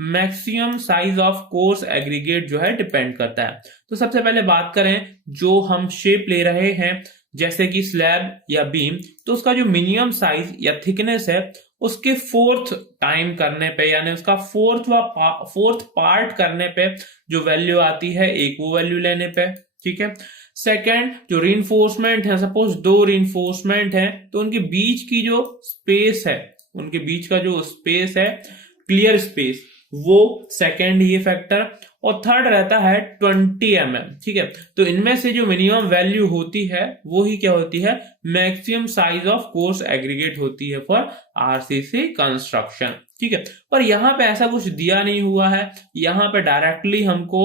Maximum size of coarse aggregate जो है depend करता है। तो सबसे पहले बात करें, जो हम शेप ले रहे हैं जैसे कि स्लैब या बीम, तो उसका जो मिनिमम साइज या थिकनेस है उसके फोर्थ टाइम करने पे, यानी उसका फोर्थ पार्ट करने पे जो वैल्यू आती है, एक वो वैल्यू लेने पे, ठीक है। सेकेंड, जो रीइंफोर्समेंट है, सपोज दो रीइंफोर्समेंट है तो उनके बीच की जो स्पेस है, उनके बीच का जो स्पेस है, क्लियर स्पेस, वो सेकेंड ये फैक्टर। और थर्ड रहता है 20 mm, ठीक है। तो इनमें से जो मिनिमम वैल्यू होती है वो ही क्या होती है, maximum size of coarse aggregate होती है फॉर आरसीसी कंस्ट्रक्शन, ठीक है। पर यहां पे ऐसा कुछ दिया नहीं हुआ है, यहां पे डायरेक्टली हमको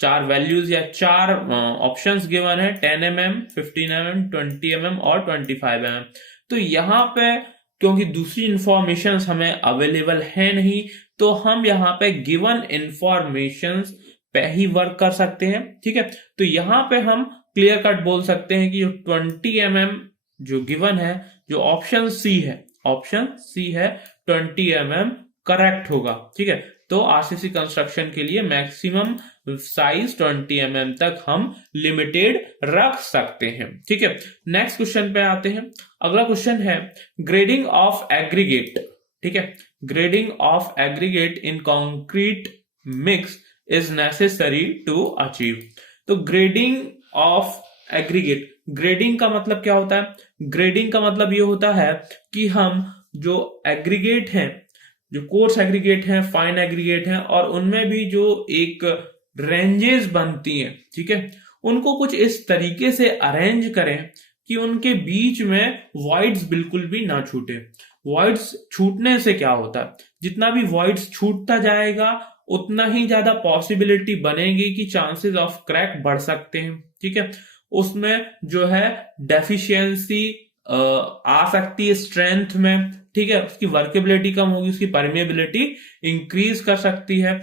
चार वैल्यूज या चार ऑप्शंस गिवन है, 10 mm, 15 mm, 20 mm और 25 mm। तो यहाँ पे क्योंकि दूसरी इंफॉर्मेशन हमें अवेलेबल है नहीं, तो हम यहाँ पे गिवन इंफॉर्मेशन पे ही वर्क कर सकते हैं, ठीक है। तो यहाँ पे हम क्लियर कट बोल सकते हैं कि जो 20 mm जो गिवन है, जो ऑप्शन सी है, ऑप्शन सी है 20 mm करेक्ट होगा, ठीक है। तो आरसीसी कंस्ट्रक्शन के लिए मैक्सिमम साइज 20 mm तक हम लिमिटेड रख सकते हैं, ठीक है। नेक्स्ट क्वेश्चन पे आते हैं। अगला क्वेश्चन है ग्रेडिंग ऑफ एग्रीगेट, ठीक है। Grading of aggregate in concrete mix is necessary to achieve. तो ग्रेडिंग ऑफ एग्रीगेट, ग्रेडिंग का मतलब क्या होता है? ग्रेडिंग का मतलब ये होता है कि हम जो एग्रीगेट हैं, जो कोर्स एग्रीगेट हैं, फाइन एग्रीगेट हैं, और उनमें भी जो एक रेंजेस बनती हैं, ठीक है, उनको कुछ इस तरीके से अरेंज करें कि उनके बीच में वॉइड्स बिल्कुल भी ना छूटे। वॉइड्स छूटने से क्या होता है, जितना भी वॉइड्स छूटता जाएगा उतना ही ज्यादा पॉसिबिलिटी बनेगी कि चांसेस ऑफ क्रैक बढ़ सकते हैं, ठीक है। उसमें जो है डेफिशिएंसी आ सकती है स्ट्रेंथ में, ठीक है, उसकी वर्केबिलिटी कम होगी, उसकी परमेबिलिटी इंक्रीज कर सकती है।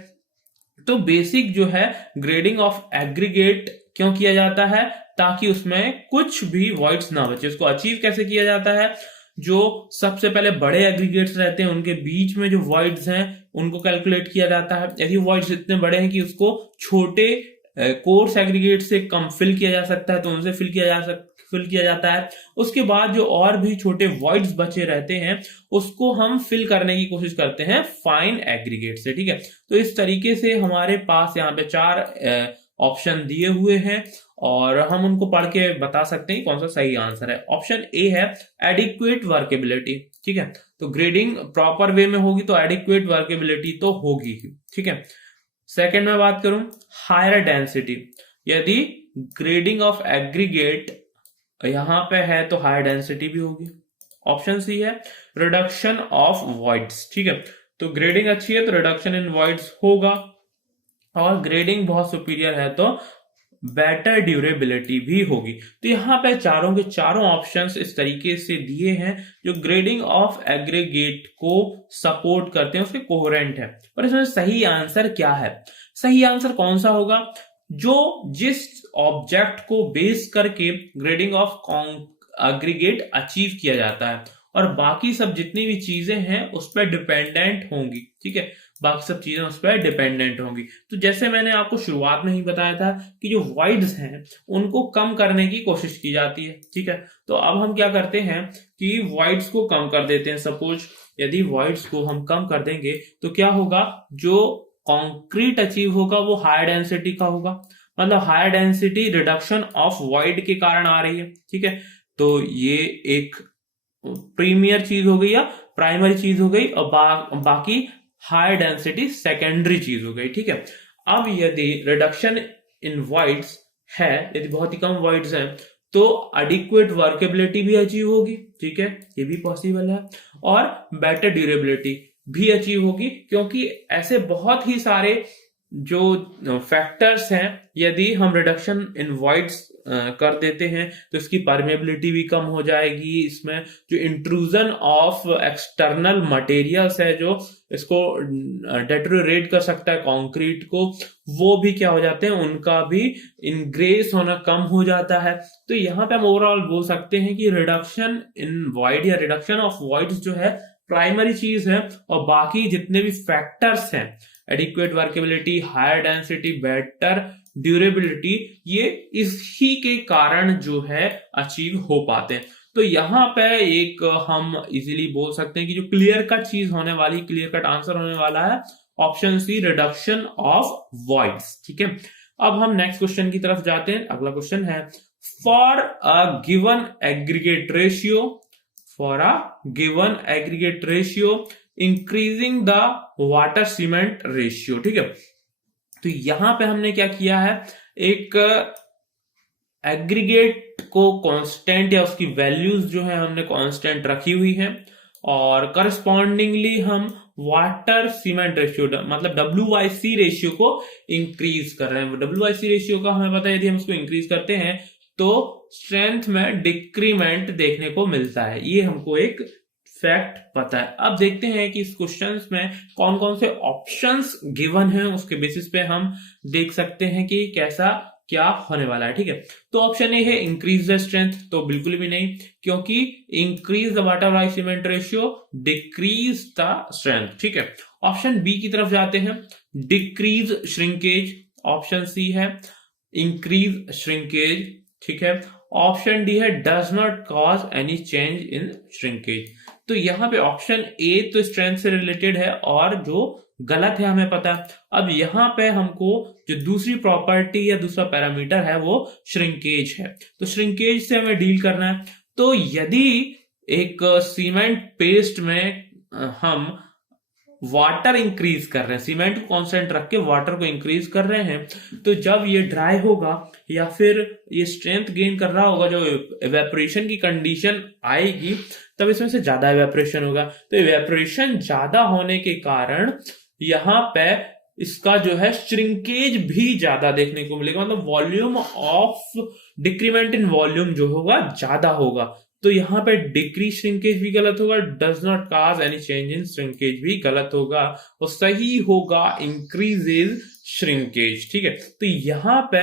तो बेसिक जो है ग्रेडिंग ऑफ एग्रीगेट क्यों किया जाता है, ताकि उसमें कुछ भी वॉइड्स ना बचे। उसको अचीव कैसे किया जाता है, जो सबसे पहले बड़े एग्रीगेट्स रहते हैं उनके बीच में जो वॉइड्स हैं उनको कैलकुलेट किया जाता है। यदि वॉइड्स इतने बड़े हैं कि उसको छोटे कोर्स एग्रीगेट से कम फिल किया जा सकता है तो उनसे फिल किया जाता है। उसके बाद जो और भी छोटे वॉइड्स बचे रहते हैं उसको हम फिल करने की कोशिश करते हैं फाइन एग्रीगेट से, ठीक है। तो इस तरीके से हमारे पास यहाँ पे चार ऑप्शन दिए हुए हैं और हम उनको पढ़ के बता सकते हैं कौन सा सही आंसर है। ऑप्शन ए है एडिक्वेट वर्केबिलिटी, ठीक है। तो ग्रेडिंग प्रॉपर वे में होगी तो एडिक्वेट वर्केबिलिटी तो होगी ही, ठीक है। सेकेंड में बात करूं हायर डेंसिटी, यदि ग्रेडिंग ऑफ एग्रीगेट यहां पे है तो हायर डेंसिटी भी होगी। ऑप्शन सी है रिडक्शन ऑफ वॉइड्स, ठीक है। तो ग्रेडिंग अच्छी है तो रिडक्शन इन वॉइड्स होगा, और ग्रेडिंग बहुत सुपीरियर है तो बेटर ड्यूरेबिलिटी भी होगी। तो यहाँ पे चारों के चारों ऑप्शंस इस तरीके से दिए हैं जो ग्रेडिंग ऑफ एग्रीगेट को सपोर्ट करते हैं, उसके कोहेरेंट है। और इसमें सही आंसर क्या है, सही आंसर कौन सा होगा, जो जिस ऑब्जेक्ट को बेस करके ग्रेडिंग ऑफ एग्रीगेट अचीव किया जाता है, और बाकी सब जितनी भी चीजें हैं उस पर डिपेंडेंट होंगी, ठीक है, बाकी सब चीजें उस पर डिपेंडेंट होंगी। तो जैसे मैंने आपको शुरुआत में ही बताया था कि जो वॉइड्स हैं उनको कम करने की कोशिश की जाती है, ठीक है। तो अब हम क्या करते हैं कि वॉइड्स को कम कर देते हैं। सपोज यदि वॉइड्स को हम कम कर देंगे तो क्या होगा, जो कॉन्क्रीट अचीव होगा वो हायर डेंसिटी का होगा, मतलब higher density reduction of void के कारण आ रही है, ठीक है। तो ये एक प्रीमियर चीज हो गई या प्राइमरी चीज हो गई, और बाकी हायर डेंसिटी सेकेंडरी चीज हो गई, ठीक है। अब यदि रिडक्शन इन वॉइड्स है, यदि बहुत ही कम वॉइड्स हैं तो एडिक्वेट वर्केबिलिटी भी अचीव होगी, ठीक है, ये भी पॉसिबल है, और बेटर ड्यूरेबिलिटी भी अचीव होगी, क्योंकि ऐसे बहुत ही सारे जो फैक्टर्स हैं, यदि हम रिडक्शन इन वॉइड्स कर देते हैं तो इसकी परमेबिलिटी भी कम हो जाएगी, इसमें जो इंट्रूजन ऑफ एक्सटर्नल मटेरियल्स है जो इसको डेटोरेट कर सकता है कंक्रीट को, वो भी क्या हो जाते हैं, उनका भी इनग्रेस होना कम हो जाता है। तो यहाँ पे हम ओवरऑल बोल सकते हैं कि रिडक्शन इन वॉइड या रिडक्शन ऑफ वॉइड्स जो है प्राइमरी चीज है, और बाकी जितने भी फैक्टर्स हैं, adequate workability, higher density, better durability, ये इसी के कारण जो है अचीव हो पाते हैं। तो यहाँ पे एक हम इजीली बोल सकते हैं कि जो क्लियर कट चीज होने वाली, क्लियर कट आंसर होने वाला है option C, reduction of voids. ठीक है, अब हम नेक्स्ट क्वेश्चन की तरफ जाते हैं। अगला क्वेश्चन है, for a given aggregate ratio, for a given aggregate ratio increasing the water cement ratio. ठीक है, तो यहां पे हमने क्या किया है, एक एग्रीगेट को कांस्टेंट या उसकी वैल्यूज जो है हमने कांस्टेंट रखी हुई है, और करस्पॉन्डिंगली हम वाटर सीमेंट रेशियो मतलब WYC रेशियो को इंक्रीज कर रहे हैं। WYC रेशियो का हमें पता है, यदि हम उसको इंक्रीज करते हैं तो स्ट्रेंथ में डिक्रीमेंट देखने को मिलता है, ये हमको एक फैक्ट पता है। अब देखते हैं कि इस क्वेश्चन में कौन कौन से ऑप्शंस गिवन हैं, उसके बेसिस पे हम देख सकते हैं कि कैसा क्या होने वाला है। ठीक है, तो ऑप्शन ए है इंक्रीज द स्ट्रेंथ, तो बिल्कुल भी नहीं, क्योंकि increase the water by cement ratio decrease the strength. ठीक है, ऑप्शन बी की तरफ जाते हैं, डिक्रीज श्रिंकेज, ऑप्शन सी है इंक्रीज श्रिंकेज। ठीक है, ऑप्शन डी है does not cause any change in shrinkage. तो यहां पे ऑप्शन ए तो स्ट्रेंथ से रिलेटेड है और जो गलत है हमें पता है। अब यहां पे हमको जो दूसरी प्रॉपर्टी या दूसरा पैरामीटर है वो श्रिंकेज है, तो श्रिंकेज से हमें डील करना है। तो यदि एक सीमेंट पेस्ट में हम वाटर इंक्रीज कर रहे हैं, सीमेंट को कांस्टेंट रख के वाटर को इंक्रीज कर रहे हैं, तो जब ये ड्राई होगा या फिर ये स्ट्रेंथ गेन कर रहा होगा, जो इवेपोरेशन की कंडीशन आएगी तब इसमें से ज्यादा इवेपोरेशन होगा। तो इवेपोरेशन ज्यादा होने के कारण यहां पे इसका जो है श्रिंकेज भी ज्यादा देखने को मिलेगा, मतलब volume of decrement in volume जो होगा ज्यादा होगा। तो यहां पे डिक्रीज श्रिंकेज भी गलत होगा, does not cause any change in shrinkage भी गलत होगा, और सही होगा इंक्रीजेज श्रिंकेज। ठीक है, तो यहां पे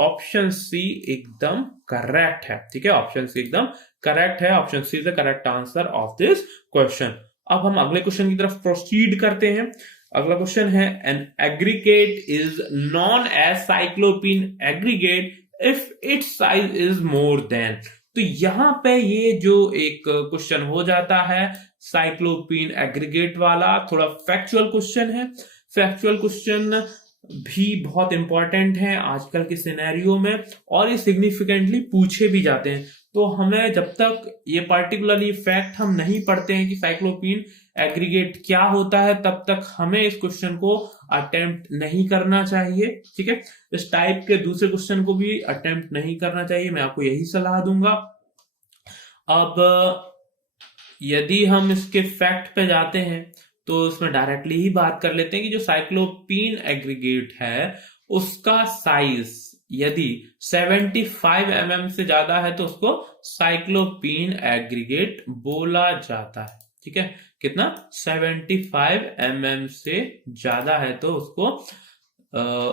ऑप्शन सी एकदम करेक्ट है। ठीक है, ऑप्शन सी एकदम करेक्ट है, option C is the correct answer of this question. अब हम अगले क्वेश्चन की तरफ प्रोसीड करते हैं। अगला क्वेश्चन है, an aggregate is known as cyclopean aggregate if it's size is more than. तो यहां पे ये जो एक क्वेश्चन हो जाता है साइक्लोपीन एग्रीगेट वाला, थोड़ा फैक्चुअल क्वेश्चन है। फैक्चुअल क्वेश्चन भी बहुत इंपॉर्टेंट है आजकल के सिनेरियो में, और ये सिग्निफिकेंटली पूछे भी जाते हैं। तो हमें जब तक ये पार्टिकुलरली फैक्ट हम नहीं पढ़ते हैं कि साइक्लोपीन एग्रीगेट क्या होता है, तब तक हमें इस क्वेश्चन को अटेम्प्ट नहीं करना चाहिए। ठीक है, इस टाइप के दूसरे क्वेश्चन को भी अटेम्प्ट नहीं करना चाहिए, मैं आपको यही सलाह दूंगा। अब यदि हम इसके फैक्ट पे जाते हैं तो इसमें डायरेक्टली ही बात कर लेते हैं कि जो साइक्लोपीन एग्रीगेट है उसका साइज यदि 75 mm से ज्यादा है तो उसको साइक्लोपीन एग्रीगेट बोला जाता है। ठीक है, कितना 75 mm से ज्यादा है तो उसको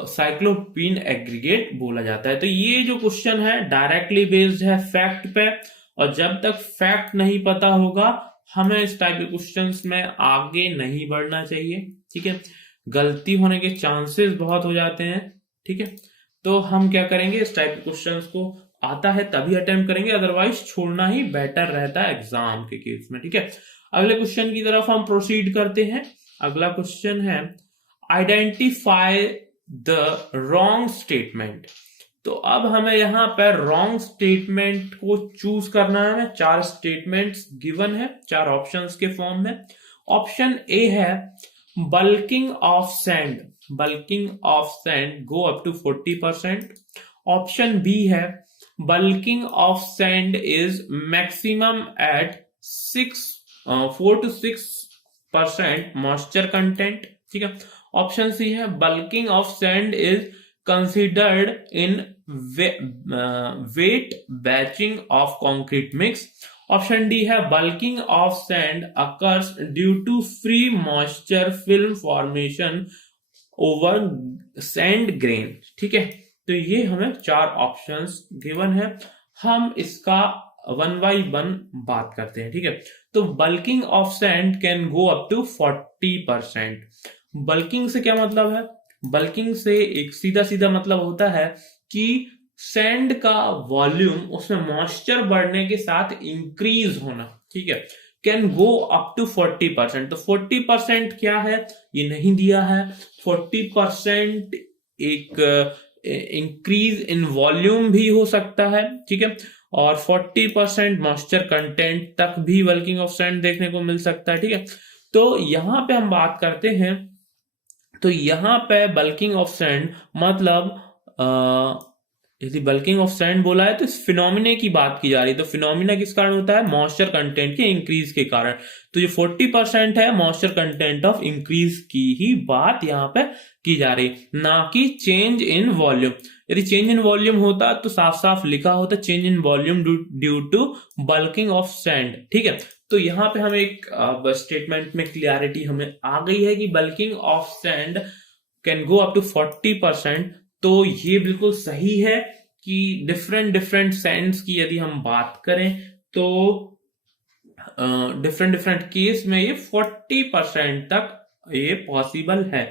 साइक्लोपीन एग्रीगेट बोला जाता है। तो ये जो क्वेश्चन है डायरेक्टली बेस्ड है फैक्ट पे, और जब तक फैक्ट नहीं पता होगा हमें इस टाइप के क्वेश्चंस में आगे नहीं बढ़ना चाहिए। ठीक है, गलती होने के चांसेस बहुत हो जाते हैं। ठीक है, तो हम क्या करेंगे, इस टाइप के क्वेश्चंस को आता है तभी अटेम्प्ट करेंगे, अदरवाइज छोड़ना ही बेटर रहता है एग्जाम के केस में। ठीक है, अगले क्वेश्चन की तरफ हम प्रोसीड करते हैं। अगला क्वेश्चन है, आइडेंटिफाई द रॉन्ग स्टेटमेंट। तो अब हमें यहां पर रॉन्ग स्टेटमेंट को चूज करना है। 4 स्टेटमेंट्स गिवन है, 4 ऑप्शंस के फॉर्म में। ऑप्शन ए है bulking of sand, bulking of sand go up to 40%। Option B है bulking of sand is maximum at 4 to 6% moisture content. ठीक है, ऑप्शन सी है bulking of sand is considered in weight batching of concrete mix. Option D है bulking of sand occurs due to free moisture film formation over sand grain. ठीक है, तो ये हमें 4 options given है, हम इसका 1 by 1 बात करते हैं। ठीक है, तो bulking of sand can go up to 40%। Bulking से क्या मतलब है? बल्किंग से एक सीधा सीधा मतलब होता है कि सैंड का वॉल्यूम, उसमें मॉइस्चर बढ़ने के साथ इंक्रीज होना, ठीक है, कैन गो अप टू 40%। तो 40% क्या है ये नहीं दिया है। 40% एक इंक्रीज इन वॉल्यूम भी हो सकता है, ठीक है, और 40% मॉइस्चर कंटेंट तक भी बल्किंग ऑफ सैंड देखने को मिल सकता है, ठीक है। तो यहां पे हम बात करते हैं, तो यहां पे बल्किंग ऑफ सैंड मतलब यदि बल्किंग ऑफ सैंड बोला है तो इस फिनोमिने की बात की जा रही है। तो फिनोमिना किस कारण होता है? मॉइस्चर कंटेंट के इंक्रीज के कारण। तो जो 40% है मॉइस्चर कंटेंट ऑफ इंक्रीज की ही बात यहाँ पे की जा रही, ना कि चेंज इन वॉल्यूम। यदि चेंज इन वॉल्यूम होता तो साफ साफ लिखा होता change in volume due to bulking of sand, ठीक है। तो यहाँ पे हमें एक स्टेटमेंट में क्लियरिटी हमें आ गई है कि bulking of sand can go up to 40%। तो ये बिल्कुल सही है कि डिफरेंट डिफरेंट सैंड्स की यदि हम बात करें तो डिफरेंट डिफरेंट केस में ये 40% तक ये पॉसिबल है।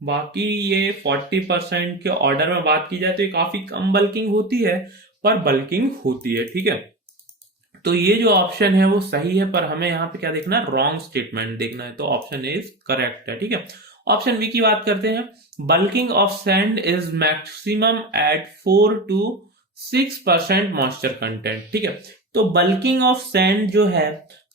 बाकी ये 40% के ऑर्डर में बात की जाए तो ये काफी कम बल्किंग होती है, पर बल्किंग होती है, ठीक है। तो ये जो ऑप्शन है वो सही है, पर हमें यहाँ पे क्या देखना है? रॉन्ग स्टेटमेंट देखना है। तो ऑप्शन ए इज करेक्ट है, ठीक है। ऑप्शन बी की बात करते हैं। Bulking of sand is maximum at 4 to 6% moisture content, ठीक है। तो बल्किंग ऑफ सैंड जो है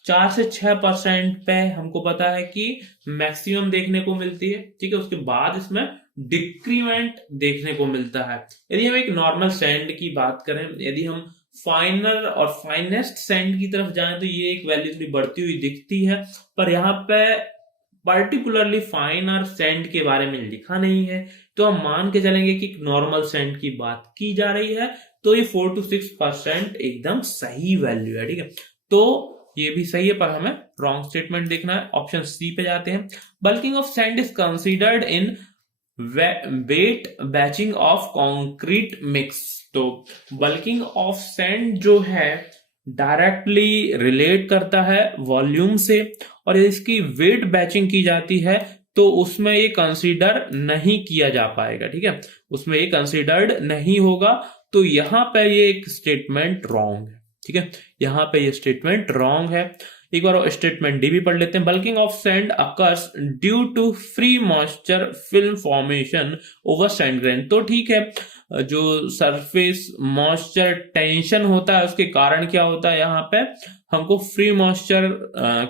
4 से 6% पे हमको पता है कि मैक्सिमम देखने को मिलती है, ठीक है। उसके बाद इसमें डिक्रीमेंट देखने को मिलता है। यदि हम एक नॉर्मल सैंड की बात करें, यदि हम फाइनर और फाइनेस्ट सैंड की तरफ जाएं तो ये एक वैल्यू थोड़ी बढ़ती हुई दिखती है, पर यहाँ पे पर्टिकुलरली फाइन और सैंड के बारे में लिखा नहीं है। तो हम मान के चलेंगे कि नॉर्मल सैंड की बात की जा रही है, तो ये 4 to 6% एकदम सही वैल्यू है, ठीक है। तो ये भी सही है, पर हमें रॉन्ग स्टेटमेंट देखना है। ऑप्शन सी पे जाते हैं। Bulking of sand is considered in weight batching of concrete mix. तो बल्किंग ऑफ सैंड जो है डायरेक्टली रिलेट करता है वॉल्यूम से, और इसकी वेट बैचिंग की जाती है तो उसमें ये कंसीडर नहीं किया जा पाएगा, ठीक है, उसमें ये कंसीडर्ड नहीं होगा। तो यहां पे ये एक स्टेटमेंट रॉन्ग है, ठीक है, यहां पे ये स्टेटमेंट रॉन्ग है। एक बार स्टेटमेंट डी भी पढ़ लेते हैं। Bulking of sand occurs due to free moisture film formation over sand grain. तो ठीक है, जो सरफेस मॉइस्चर टेंशन होता है उसके कारण क्या होता है, यहाँ पे हमको फ्री मॉइस्चर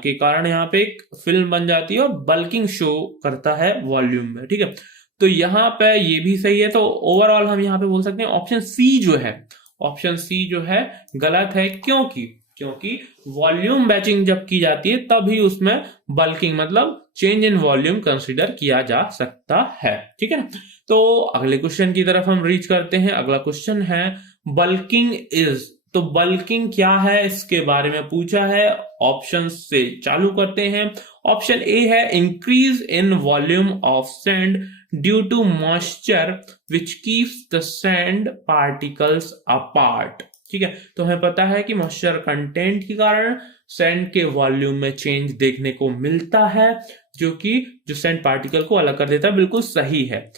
के कारण यहाँ पे एक फिल्म बन जाती है और बल्किंग शो करता है वॉल्यूम में, ठीक है। तो यहाँ पे ये भी सही है। तो ओवरऑल हम यहाँ पे बोल सकते हैं ऑप्शन सी जो है, ऑप्शन सी जो है गलत है। क्योंकि वॉल्यूम बैचिंग जब की जाती है तभी उसमें बल्किंग मतलब चेंज इन वॉल्यूम कंसीडर किया जा सकता है, ठीक है ना। तो अगले क्वेश्चन की तरफ हम रीच करते हैं। अगला क्वेश्चन है बल्किंग इज। तो बल्किंग क्या है इसके बारे में पूछा है। ऑप्शन से चालू करते हैं। ऑप्शन ए है increase in volume of sand due to moisture which keeps the sand particles apart, ठीक है। तो हमें पता है कि मॉइस्चर कंटेंट के कारण सैंड के वॉल्यूम में चेंज देखने को मिलता है, जो सैंड पार्टिकल को अलग कर देता है, बिल्कुल सही है।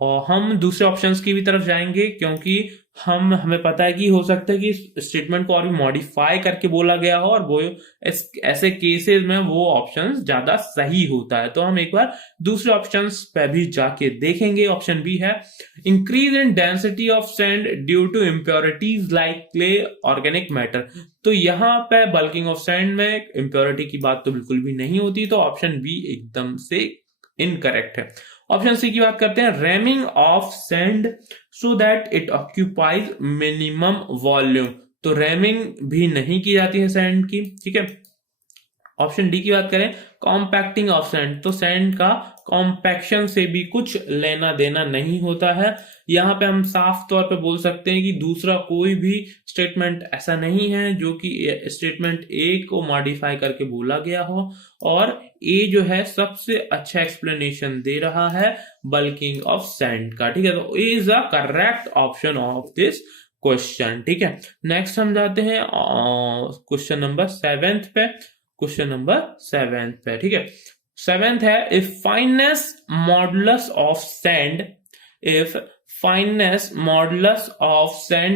और हम दूसरे ऑप्शंस की भी तरफ जाएंगे, क्योंकि हमें पता है कि हो सकता है कि स्टेटमेंट को और भी मॉडिफाई करके बोला गया हो, और वो ऐसे केसेस में वो ऑप्शंस ज्यादा सही होता है। तो हम एक बार दूसरे ऑप्शंस पे भी जाके देखेंगे। ऑप्शन बी है increase in density of sand due to impurities like clay organic matter. तो यहाँ पे बल्किंग ऑफ सैंड में इम्प्योरिटी की बात तो बिल्कुल भी नहीं होती। तो ऑप्शन बी एकदम से इनकरेक्ट है। ऑप्शन सी की बात करते हैं rhyming of sand so that it occupies minimum volume. तो रैमिंग भी नहीं की जाती है सैंड की, ठीक है। ऑप्शन डी की बात करें कॉम्पैक्टिंग ऑफ सैंड। तो सैंड का कॉम्पैक्शन से भी कुछ लेना देना नहीं होता है। यहां पे हम साफ तौर पे बोल सकते हैं कि दूसरा कोई भी स्टेटमेंट ऐसा नहीं है जो कि स्टेटमेंट ए को मॉडिफाई करके बोला गया हो, और ए जो है सबसे अच्छा एक्सप्लेनेशन दे रहा है बल्किंग ऑफ सैंड का, ठीक है। तो A is a correct option of this question, ठीक है। नेक्स्ट हम जाते हैं क्वेश्चन नंबर 7 पे। क्वेश्चन नंबर 7 पे, ठीक है। 7 है, if fineness modulus of sand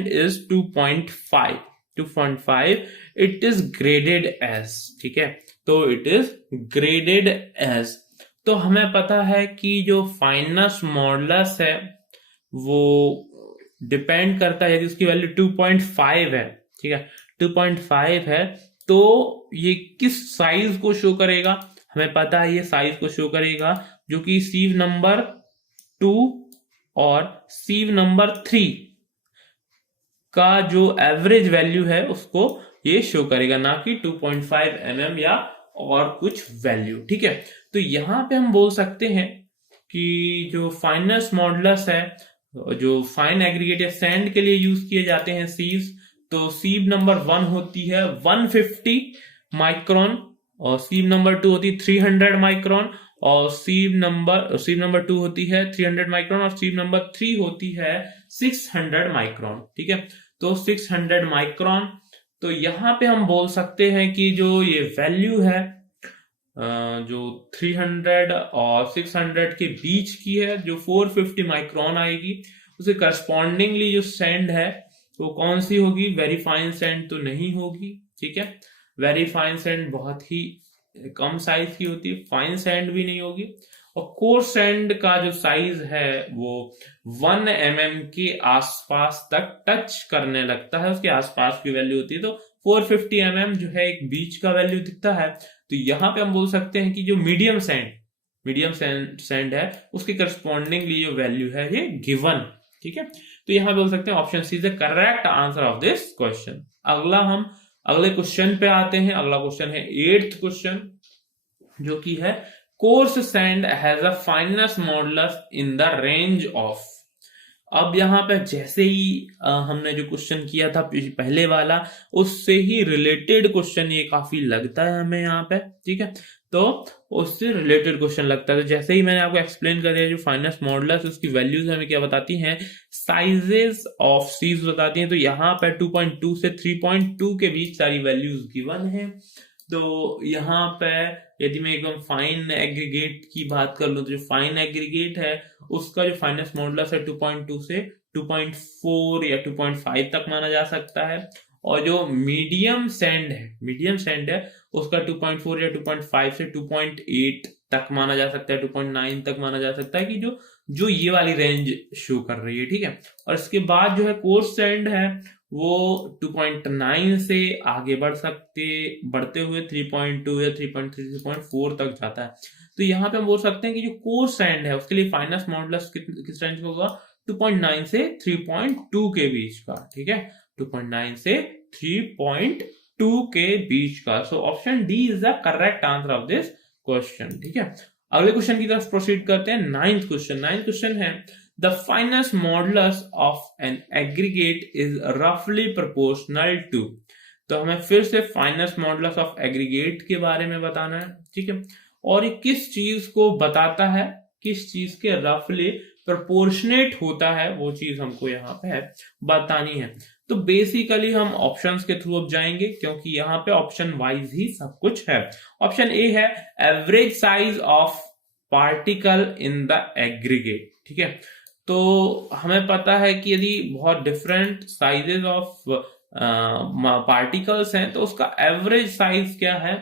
is 2.5 it is graded as, ठीक है। तो इट इज ग्रेडेड एज, तो हमें पता है कि जो फाइनेस मॉडुलस है वो डिपेंड करता है, यदि उसकी वैल्यू 2.5 है, ठीक है, 2.5 है, तो ये किस साइज को शो करेगा? हमें पता है ये साइज को शो करेगा जो कि सीव नंबर 2 और सीव नंबर 3 का जो एवरेज वैल्यू है उसको ये शो करेगा, ना कि 2.5 mm या और कुछ वैल्यू, ठीक है। तो यहां पे हम बोल सकते हैं कि जो फाइनेस मॉडुलस है, जो फाइन एग्रीगेट या सैंड के लिए यूज किए जाते हैं सीव्स, तो सीव नंबर 1 होती है 150 माइक्रोन, और सीव नंबर 2 होती है 300 माइक्रोन, और सीव नंबर 2 होती है 300 माइक्रोन, और सीव नंबर 3 होती है 600 माइक्रोन, ठीक है। तो 600 माइक्रोन, तो यहां पे हम बोल सकते हैं कि जो ये वैल्यू है जो 300 और 600 के बीच की है, जो 450 माइक्रोन आएगी, उसे करस्पॉन्डिंगली जो सैंड है वो कौन सी होगी? वेरी फाइन सैंड तो नहीं होगी, ठीक है। वेरी फाइन सैंड बहुत ही कम साइज की होती है, फाइन सैंड भी नहीं होगी, और कोर्स सैंड का जो साइज है वो 1 mm के आसपास तक टच करने लगता है, उसके आसपास की वैल्यू होती है। तो 450 mm जो है एक बीच का वैल्यू दिखता है, तो यहां पे हम बोल सकते हैं कि जो मीडियम सैंड है उसके करस्पॉन्डिंगली जो वैल्यू है ये गिवन, ठीक है। तो यहां बोल सकते हैं option C is the correct answer of this question. हम अगले क्वेश्चन पे आते हैं। अगला क्वेश्चन है 8th क्वेश्चन, जो कि है coarse sand has a finance modulus in the range of. अब यहाँ पे जैसे ही हमने जो क्वेश्चन किया था पहले वाला, उससे ही रिलेटेड क्वेश्चन ये काफी लगता है हमें यहाँ पे, ठीक है। तो उससे रिलेटेड क्वेश्चन लगता है, तो जैसे ही मैंने आपको एक्सप्लेन कर दिया, जो फाइनेस मॉडुलस उसकी वैल्यूज हमें क्या बताती हैं? साइजेस ऑफ सीज बताती हैं। तो यहाँ पे 2.2 से 3.2 के बीच सारी वैल्यूज गिवन है। तो यहाँ पे यदि मैं एकदम फाइन एग्रीगेट की बात कर लूं, तो जो फाइन एग्रीगेट है उसका जो फाइनेस मॉडुलस है 2.2 से 2.4 या 2.5 तक माना जा सकता है, और जो मीडियम सैंड है उसका 2.4 या 2.5 से 2.8 तक माना जा सकता है, 2.9 तक माना जा सकता है, कि जो ये वाली रेंज शो कर रही है, ठीक है। और इसके बाद जो है कोर्स सैंड है वो 2.9 से आगे बढ़ते हुए 3.2 या 3.3 3.4 तक जाता है। तो यहाँ पे हम बोल सकते हैं कि जो कोर्स सैंड है उसके लिए फाइनेस मॉडुलस किस रेंज का होगा? 2.9 से 3.2 के बीच का, ठीक है, 2.9 से 3.2 के बीच का। So option D is the correct answer of this question, ठीक है। अगले क्वेश्चन की तरफ प्रोसीड करते हैं। 9th क्वेश्चन है the finance modulus of N aggregate is रफली प्रोपोर्शनल टू। तो हमें फिर से फाइनेस मॉडुलस ऑफ एग्रीगेट के बारे में बताना है, ठीक है, और ये किस चीज को बताता है, किस चीज के रफली प्रोपोर्शनेट होता है, वो चीज हमको यहाँ पे बतानी है। तो बेसिकली हम ऑप्शंस के थ्रू अब जाएंगे, क्योंकि यहाँ पे ऑप्शन वाइज ही सब कुछ है। ऑप्शन ए है average size of particle in the aggregate, ठीक है। तो हमें पता है कि यदि बहुत डिफरेंट साइजेस ऑफ पार्टिकल्स हैं तो उसका एवरेज साइज क्या है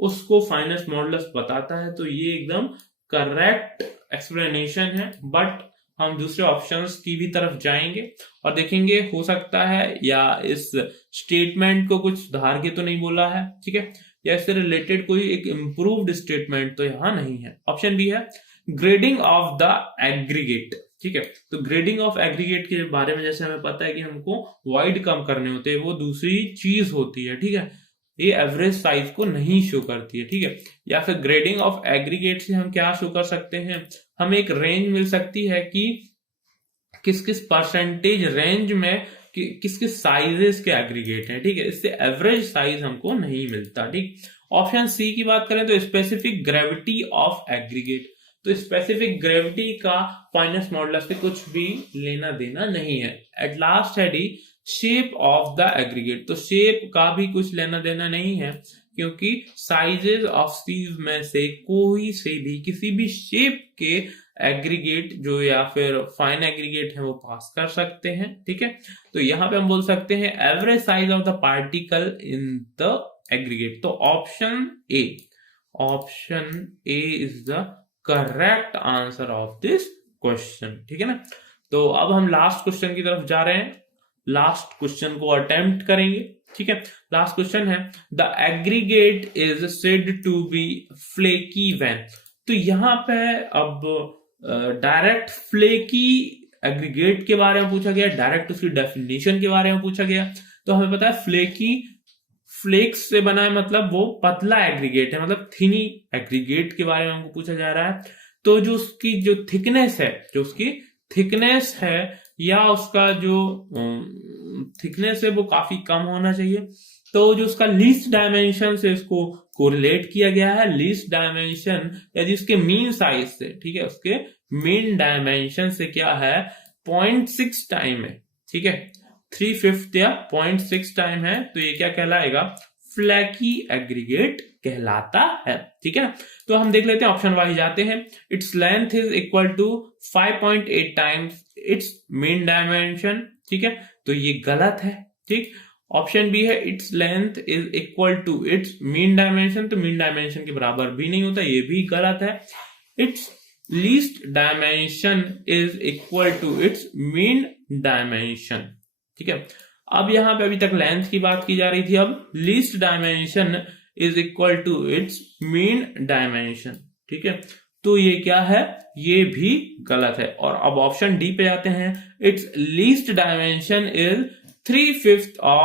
उसको फाइनेस मॉडुलस बताता है। तो ये एकदम करेक्ट एक्सप्लेनेशन है, बट हम दूसरे ऑप्शंस की भी तरफ जाएंगे और देखेंगे हो सकता है या इस स्टेटमेंट को कुछ सुधार के तो नहीं बोला है, ठीक है, या इससे रिलेटेड कोई एक इम्प्रूव्ड स्टेटमेंट तो यहाँ नहीं है। ऑप्शन बी है ग्रेडिंग ऑफ द एग्रीगेट, ठीक है। तो ग्रेडिंग ऑफ एग्रीगेट के बारे में जैसे हमें पता है कि हमको वॉइड कम करने होते हैं, वो दूसरी चीज होती है, ठीक है, ये एवरेज साइज को नहीं शो करती है, ठीक है। या फिर ग्रेडिंग ऑफ एग्रीगेट से हम क्या शो कर सकते हैं, हमें एक रेंज मिल सकती है कि किस किस परसेंटेज रेंज में किस किस साइजेस के एग्रीगेट हैं, ठीक है। इससे एवरेज साइज हमको नहीं मिलता, ठीक। ऑप्शन सी की बात करें तो स्पेसिफिक ग्रेविटी ऑफ एग्रीगेट, तो स्पेसिफिक ग्रेविटी का फाइनेस मॉडुलस से कुछ भी लेना देना नहीं है। एट लास्ट है D shape of the aggregate, तो शेप का भी कुछ लेना देना नहीं है, क्योंकि साइजेस ऑफ सीज में से कोई से भी किसी भी शेप के एग्रीगेट जो या फिर फाइन एग्रीगेट है वो पास कर सकते हैं, ठीक है। तो यहां पे हम बोल सकते हैं average size of the particle in the aggregate. तो option A is the correct answer of this question, ठीक है ना। तो अब हम लास्ट क्वेश्चन की तरफ जा रहे हैं, लास्ट क्वेश्चन को अटेम्प्ट करेंगे, ठीक है। लास्ट क्वेश्चन है the aggregate is said to be flaky when. तो यहां पे अब डायरेक्ट फ्लेकी एग्रीगेट के बारे में पूछा गया, डायरेक्ट उसकी डेफिनेशन के बारे में पूछा गया। तो हमें पता है फ्लेकी फ्लेक्स से बना है, मतलब वो पतला एग्रीगेट है, मतलब थिनी एग्रीगेट के बारे में हमको पूछा जा रहा है। तो जो उसकी जो थिकनेस है या उसका जो थिकनेस है वो काफी कम होना चाहिए। तो जो उसका लीस्ट डायमेंशन से इसको कोरिलेट किया गया है, लीस्ट डायमेंशन यदि उसके मीन साइज से, ठीक है, उसके मीन डायमेंशन से क्या है 0.6 टाइम है, ठीक है, 3/5 या 0.6 टाइम है, तो ये क्या कहलाएगा, फ्लैकी एग्रीगेट कहलाता है, ठीक है ना। तो हम देख लेते हैं, ऑप्शन वाइज जाते हैं। Its length is equal to 5.8 times its mean dimension, ठीक है, तो ये गलत है, ठीक। ऑप्शन बी है its length is equal to its mean dimension, तो मीन डायमेंशन के बराबर भी नहीं होता, ये भी गलत है। Its least dimension is equal to its mean dimension, ठीक है। अब यहां पे अभी तक लेंथ की बात की जा रही थी, अब least dimension is equal to its mean dimension, ठीक है, तो ये क्या है, ये भी गलत है। और अब ऑप्शन डी पे आते हैं, it's least dimension is 3/5 of